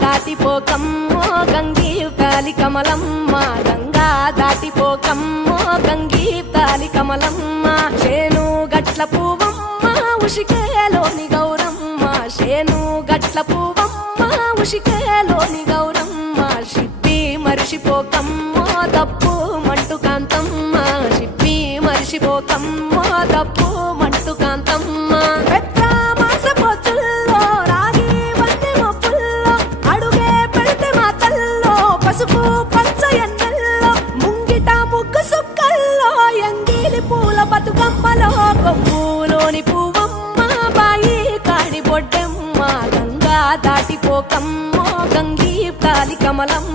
దాటిపోకమ్మో గంగీతాలి కమలమ్మ, గంగా దాటిపోకమ్మో గంగీతాలి కమలమ్మ. శేను గట్ల పువ్వమ్మ ఉషికేలోని గౌరమ్మ, శేను గట్ల పువ్వమ్మ ఉషికేలోని గౌరమ్మ. షిప్పి మరిషిపోకమ్మో తప్పు మంటు కాంతమ్మ, షిప్పి మరిషిపోకమ్మో తప్పు మంటు కాంతమ్మ. పసుపు పచ్చ ఎన్నెల్లో ముంగిట ముగ్గు సుక్కల్లో ఎంగిలి పూల బతుకమ్మలో కొమ్ములోని పువ్వమ్మ బాయి కాడి బొడ్డెమ్మ, గంగా దాటిపోకమ్మో గంగీతాలి కమలమ్మ.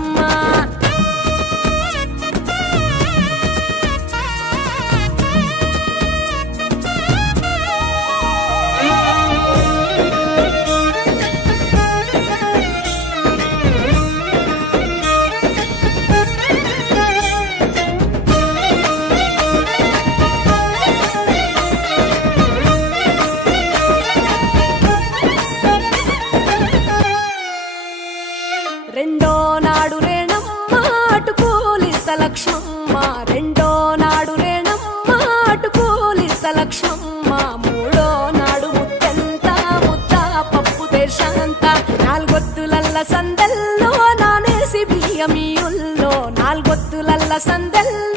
రెండో నాడు రేణమ్మ అటుకూలిస్త లక్ష్మమ్మ, రెండో నాడు రేణమ్మ అటుకూలిస్త లక్ష్మమ్మ. మూడో నాడు ముద్దెంత ముద్ద పప్పు దేశంత, నాలుగొత్తులల్ల సందెల్లో నానేసి బియ్యమియుల్లో, నాలుగొత్తులల్ల సందెల్లో